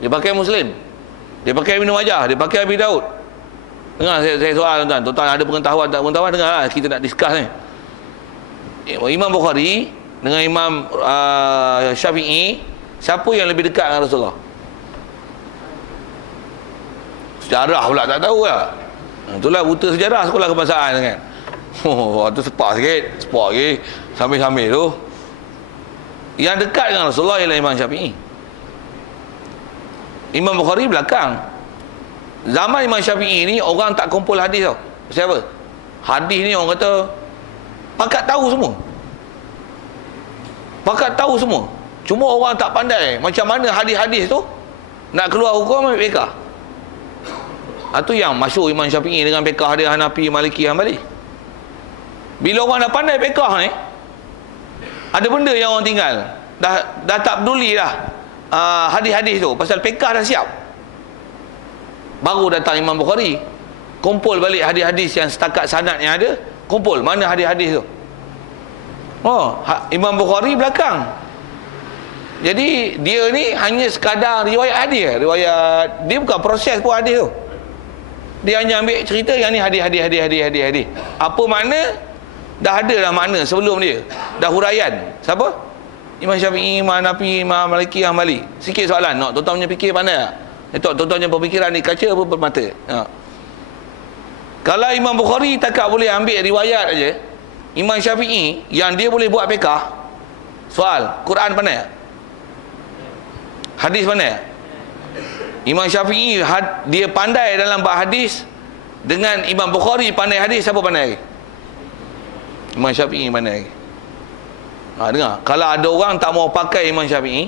dia pakai Muslim, dia pakai Ibnu Majah, dia pakai Abi Daud. Dengar saya soal tuan-tuan. Tuan-tuan ada pengetahuan tak pengetahuan, dengarlah kita nak discuss ni. Imam Bukhari dengan Imam Syafi'i, siapa yang lebih dekat dengan Rasulullah? Sejarah pula tak tahu lah. Itulah buta sejarah sekolah kebangsaan kan. Oh, tu sepak lagi sambil-sambil tu. Yang dekat dengan Rasulullah ialah Imam Syafi'i. Imam Bukhari belakang. Zaman Imam Syafi'i ni orang tak kumpul hadis tau. Siapa? Hadis ni orang kata pakat tahu semua. Pakat tahu semua. Cuma orang tak pandai macam mana hadis-hadis tu nak keluar hukum ambil fiqh. Itu yang masyhur Imam Syafi'i dengan fiqh dia Hanafi, Maliki, Hanbali. Bila orang dah pandai fiqh ni, ada benda yang orang tinggal. Dah tak peduli dah hadis-hadis tu, pasal fiqh dah siap. Baru datang Imam Bukhari, kumpul balik hadis-hadis yang setakat sanad yang ada, kumpul mana hadis-hadis tu. Imam Bukhari belakang. Jadi dia ni hanya sekadar riwayat hadis. Riwayat dia bukan proses pun hadis tu. Dia hanya ambil cerita yang ni hadis. Apa makna? Dah ada dah makna sebelum dia. Dah huraian. Siapa? Imam Syafi'i, Imam Hanafi, Imam Maliki, Hanbali. Sikit soalan. Tuan-tuan punya fikir pandai tak? Tuan-tuan punya pemikiran ni kaca apa bermata? Kalau Imam Bukhari takkan boleh ambil riwayat aja, Imam Syafi'i yang dia boleh buat fiqh. Soal, Quran pandai tak? Hadis pandai tak? Imam Syafi'i dia pandai dalam bab hadis, dengan Imam Bukhari pandai hadis, siapa pandai lagi? Imam Syafi'i pandai lagi. Dengar, kalau ada orang tak mau pakai Imam Syafi'i,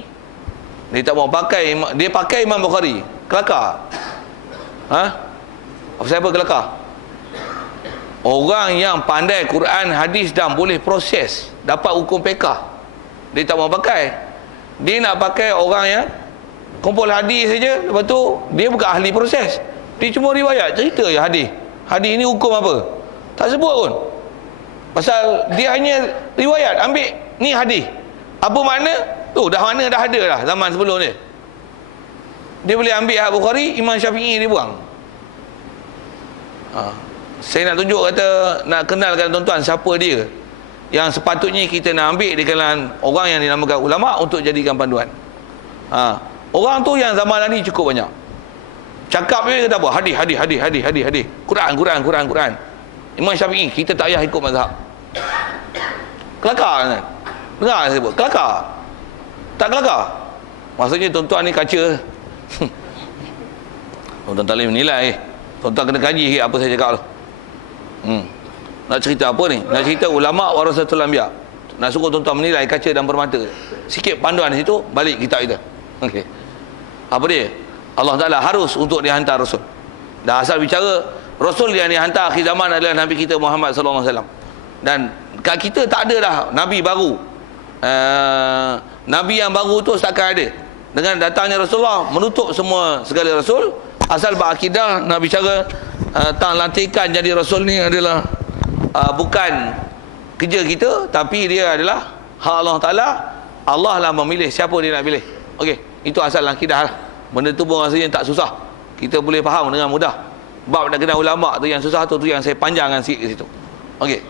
dia tak mau pakai, dia pakai Imam Bukhari, kelakar. Siapa kelakar? Orang yang pandai Quran, hadis dan boleh proses, dapat hukum fiqh, dia tak mau pakai. Dia nak pakai orang yang kumpul hadis saja, lepas tu dia bukan ahli proses. Dia cuma riwayat, cerita je hadis. Hadis ni hukum apa? Tak sebut pun. Pasal dia hanya riwayat, ambil ni hadis. Apa makna? Tu dah mana dah ada dah zaman sebelum dia. Dia boleh ambil hak Bukhari, Imam Syafi'i dia buang. Saya nak tunjuk, kata nak kenalkan tuan-tuan siapa dia yang sepatutnya kita nak ambil di kalangan orang yang dinamakan ulama untuk jadikan panduan. Orang tu yang zaman ni cukup banyak. Cakap dia kata apa? Hadis. Quran. Imam Syafi'i kita tak payah ikut mazhab. Kelakar kan? Dengar saya sebut, kelakar. Tak kelakar? Maksudnya tuan-tuan ni kaca. Tuan-tuan tak boleh menilai. Tuan-tuan kena kaji sikit apa saya cakap tu. Nak cerita apa ni? Nak cerita ulama warasatul anbiya. Nak suruh tuan-tuan menilai kaca dan permata. Sikit panduan di situ, balik kitab kita. Okey. Apa dia? Allah Taala harus untuk dihantar rasul. Dah asal bicara rasul yang dihantar akhir zaman adalah Nabi kita Muhammad sallallahu alaihi wasallam. Dan kat kita tak ada dah nabi baru. Nabi yang baru tu takkan ada. Dengan datangnya Rasulullah menutup semua segala rasul. Asal berakidah nak bicara tentang lantikan jadi rasul ni adalah bukan kerja kita, tapi dia adalah hak Allah Taala. Allah lah memilih siapa dia nak pilih. Okey, itu asal akidah lah. Benda tu pun rasanya tak susah, kita boleh faham dengan mudah. Bab nak kenal ulama tu yang susah tu yang saya panjangkan sikit ke situ. Okey.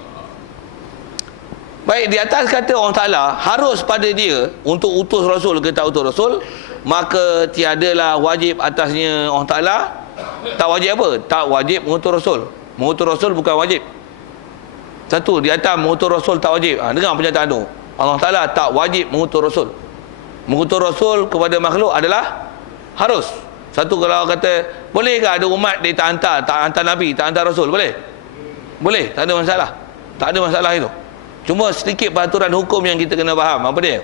Baik, di atas kata Allah Taala harus pada dia untuk utus rasul ke tak utus rasul, maka tiadalah wajib atasnya Allah Taala. Tak wajib apa? Tak wajib mengutus rasul. Mengutus rasul bukan wajib. Satu, di atas mengutus rasul tak wajib. Dengar pernyataan tu. Allah Taala tak wajib mengutus rasul. Mengutus rasul kepada makhluk adalah harus. Satu, kalau kata bolehkah ada umat dia tak hantar nabi, tak hantar rasul, boleh? Boleh, tak ada masalah. Tak ada masalah itu. Cuma sedikit peraturan hukum yang kita kena faham. Apa dia?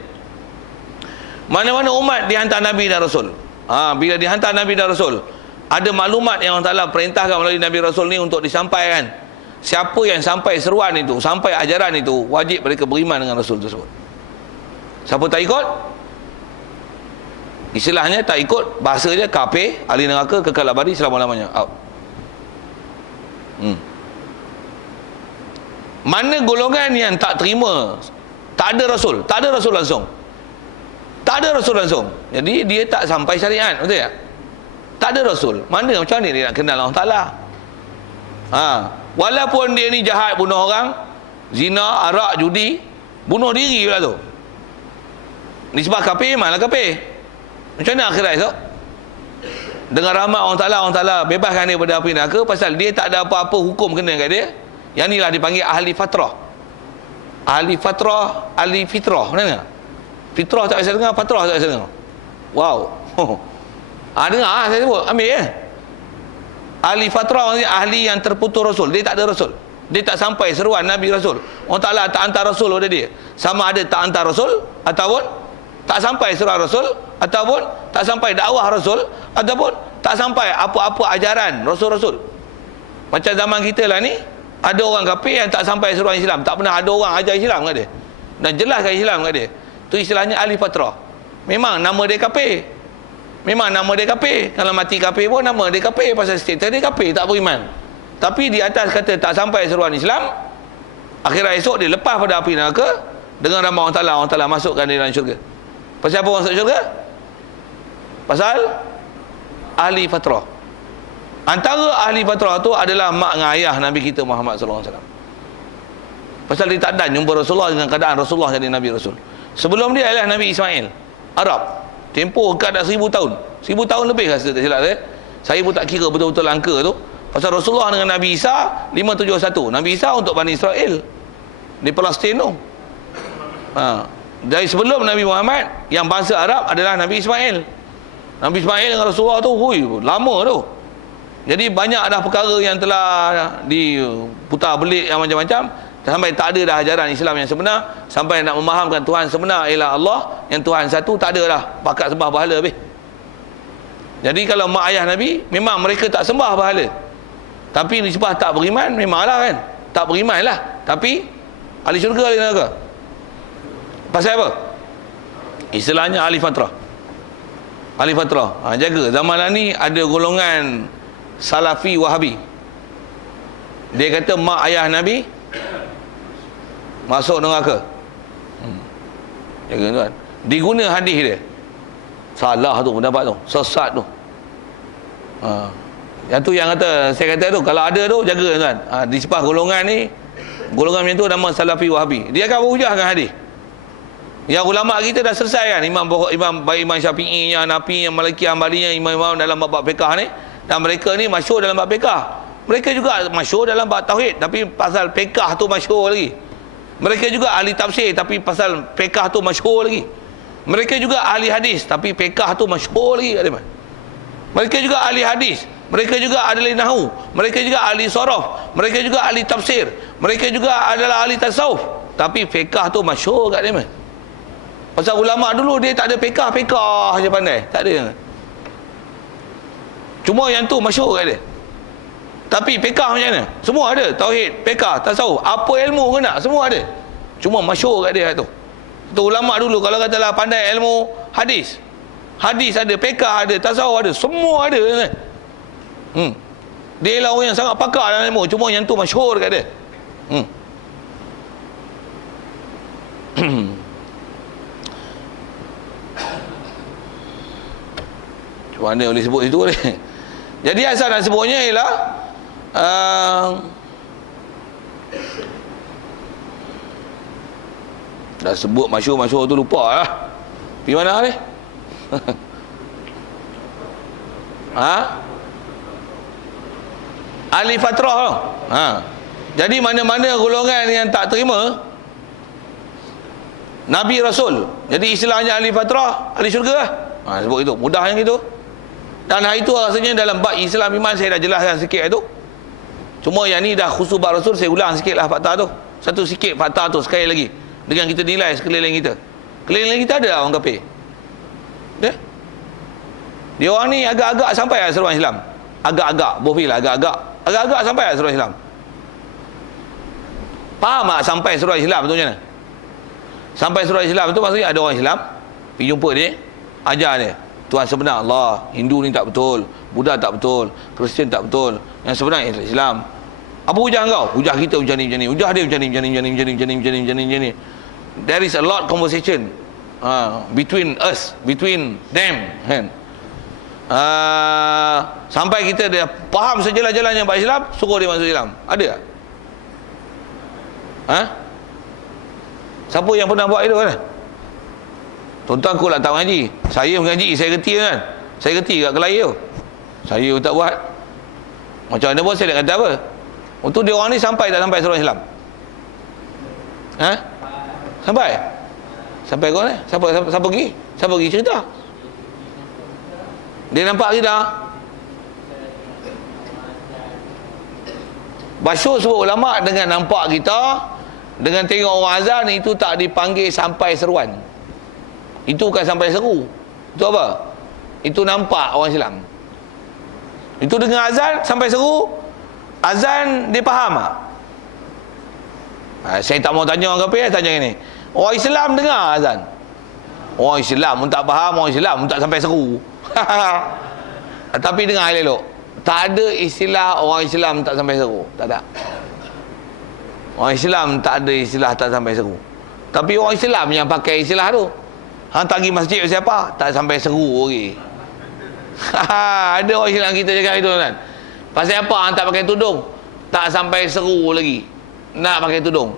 Mana-mana umat dihantar nabi dan rasul. Bila dihantar nabi dan rasul, ada maklumat yang Allah Taala perintahkan melalui nabi rasul ni untuk disampaikan. Siapa yang sampai seruan itu, sampai ajaran itu, wajib mereka beriman dengan rasul tersebut. Siapa tak ikut, istilahnya tak ikut, bahasa dia kafir, ahli neraka, kekal abadi selama-lamanya. Out. Mana golongan yang tak terima, tak ada rasul langsung. Tak ada rasul langsung. Jadi dia tak sampai syariat, betul tak? Tak ada rasul. Mana, macam mana dia nak kenal Allah Taala? Walaupun dia ni jahat, bunuh orang, zina, arak, judi, bunuh diri pula tu. Nisbah kafir, malah kafir. Macam mana akhirat esok? Dengan rahmat Allah Ta'ala bebaskan dia daripada api neraka, pasal dia tak ada apa-apa hukum kena kat dia. Yang inilah dipanggil ahli fatrah. Ahli fatrah, ahli fitrah. Mana? Fitrah tak biasa dengar, fatrah tak biasa dengar. Wow. Dengar saya sebut, ambil ya. Ahli fatrah maksudnya ahli yang terputus Rasul. Dia tak ada Rasul. Dia tak sampai seruan Nabi Rasul. Allah Ta'ala tak hantar Rasul pada dia. Sama ada tak hantar Rasul, ataupun tak sampai seruan Rasul, ataupun tak sampai dakwah Rasul, ataupun tak sampai apa-apa ajaran Rasul-Rasul. Macam zaman kita lah ni, ada orang kafir yang tak sampai seruan Islam. Tak pernah ada orang ajar Islam kat dia, dan jelaskan Islam kat dia. Tu istilahnya ahli fatrah. Memang nama dia kafir, memang nama dia kafir. Kalau mati kafir pun nama dia kafir, pasal status dia kafir, tak beriman. Tapi di atas kata tak sampai seruan Islam, akhirat esok dia lepas pada api neraka. Dengan rahmat Allah Ta'ala masukkan dia dalam syurga. Pasal apa masuk syurga? Pasal ahli fatrah. Antara ahli fatrah tu adalah mak dengan ayah Nabi kita Muhammad SAW. Pasal dia tak dan jumpa Rasulullah dengan keadaan Rasulullah jadi Nabi Rasul. Sebelum dia adalah Nabi Ismail, Arab. Tempoh dekat dah 1000 tahun. 1000 tahun lebih rasa tak silap saya. Saya pun tak kira betul-betul angka tu. Pasal Rasulullah dengan Nabi Isa 571. Nabi Isa untuk Bani Israel di Palestin tu. Dari sebelum Nabi Muhammad, yang bangsa Arab adalah Nabi Ismail. Nabi Ismail dengan Rasulullah tu lama tu. Jadi banyak dah perkara yang telah diputar belik yang macam-macam, sampai tak ada dah ajaran Islam yang sebenar. Sampai nak memahamkan Tuhan sebenar ialah Allah, yang Tuhan satu, tak ada dah pakat sembah berhala habis. Jadi kalau mak ayah Nabi, memang mereka tak sembah berhala, tapi nisbah tak beriman, memanglah kan, tak beriman lah. Tapi ahli syurga, ahli neraka. Pasal apa? Istilahnya ahli fatrah. Ahli fatrah. Jaga. Zaman ni ada golongan Salafi Wahabi. Dia kata mak ayah Nabi masuk neraka. Jaga tuan. Diguna hadis dia. Salah tu pendapat tu. Sesat tu. Yang tu yang kata, saya kata tu, kalau ada tu jaga tuan. Di sepas golongan ni, golongan macam tu nama Salafi Wahabi. Dia akan berhujahkan hadis. Yang ulama kita dah selesai kan, Imam Syafi'i, Hanafi, Maliki, Hanbali, imam-imam dalam bab fiqh ni, dan mereka ni masyhur dalam bab fiqh. Mereka juga masyhur dalam bab tauhid, tapi pasal fiqh tu masyhur lagi. Mereka juga ahli tafsir, tapi pasal fiqh tu masyhur lagi. Mereka juga ahli hadis, tapi fiqh tu masyhur lagi. Mereka juga ahli hadis, mereka juga ahli nahwu, mereka juga ahli saraf, mereka juga ahli tafsir, mereka juga adalah ahli tasawuf, tapi fiqh tu masyhur kat dia. Pasal ulama dulu dia tak ada fiqh je pandai, tak ada. Cuma yang tu masyhur kat dia. Tapi fiqh macam mana? Semua ada. Tauhid, fiqh, tasawuf, apa ilmu kena, semua ada. Cuma masyhur kat dia tu. Tu ulama dulu kalau katalah pandai ilmu hadis. Hadis ada, fiqh ada, tasawuf ada, semua ada kan. Dia lah orang yang sangat pakar dalam ilmu, cuma yang tu masyhur kat dia. Mana boleh sebut itu boleh. Jadi asal nak sebutnya ialah dah sebut masyhur tu lupa lah. Pergi mana ni? Ahli fatrah tu. Jadi mana-mana golongan yang tak terima Nabi Rasul, jadi istilahnya ahli fatrah, ahli syurga lah. Sebut itu, mudah yang itu. Dan hari itu rasanya dalam bab Islam iman saya dah jelaskan sikit itu. Cuma yang ni dah khusus bab Rasul, saya ulang sikit lah fakta tu. Satu sikit fakta tu sekali lagi, dengan kita nilai sekeliling kita. Keliling kita ada orang kafir. Dia orang ni agak-agak sampai seruan Islam. Agak-agak, bohfil agak-agak sampai seruan Islam. Faham tak sampai seruan Islam tu macam mana? Sampai seruan Islam tu maksudnya ada orang Islam pergi jumpa dia, ajar dia Tuhan sebenar Allah, Hindu ni tak betul, Buddha tak betul, Kristian tak betul, yang sebenar Islam. Apa hujah kau? Hujah kita macam ni, hujah dia macam ni. There is a lot conversation between us, between them, kan? Sampai kita dia faham sejalan-jalannya buat Islam, suruh dia masuk Islam. Ada tak? Siapa yang pernah buat itu kan? Tuan-tuan aku tak mengaji. Saya mengaji, saya reti kan. Saya reti kat kelaya tu. Saya tak buat. Macam mana pun saya nak kata apa? Untuk dia orang ni sampai tak sampai seruan Islam? Sampai? Sampai kau ni? Siapa pergi? Siapa pergi cerita? Dia nampak kita. Masyhur sebut ulama dengan nampak kita, dengan tengok orang azan, itu tak dipanggil sampai seruan. Itu bukan sampai seru. Itu apa? Itu nampak orang Islam. Itu dengar azan sampai seru. Azan dia faham tak? Saya tak mau tanya orang kafir, tanya ini. Orang Islam dengar azan. Orang Islam pun tak faham, orang Islam pun tak sampai seru. Tapi dengar elok. Tak ada istilah orang Islam tak sampai seru. Tak ada. Orang Islam tak ada istilah tak sampai seru. Tapi orang Islam yang pakai istilah tu. Hang tak pergi masjid siapa? Tak sampai seru lagi. Ada orang Islam kita cakap itu kan. Pasal apa hang tak pakai tudung? Tak sampai seru lagi. Nak pakai tudung.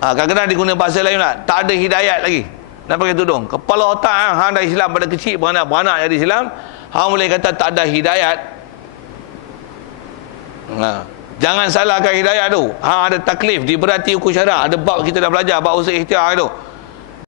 Kadang-kadang diguna bahasa lain lah. Tak ada hidayat lagi. Nak pakai tudung. Kepala otak hang dah Islam pada kecil, beranak jadi Islam, hang boleh kata tak ada hidayat. Jangan salahkan hidayat tu. Ada taklif, diberati hukum syarak. Ada bab kita dah belajar, bab usul ikhtiar tu.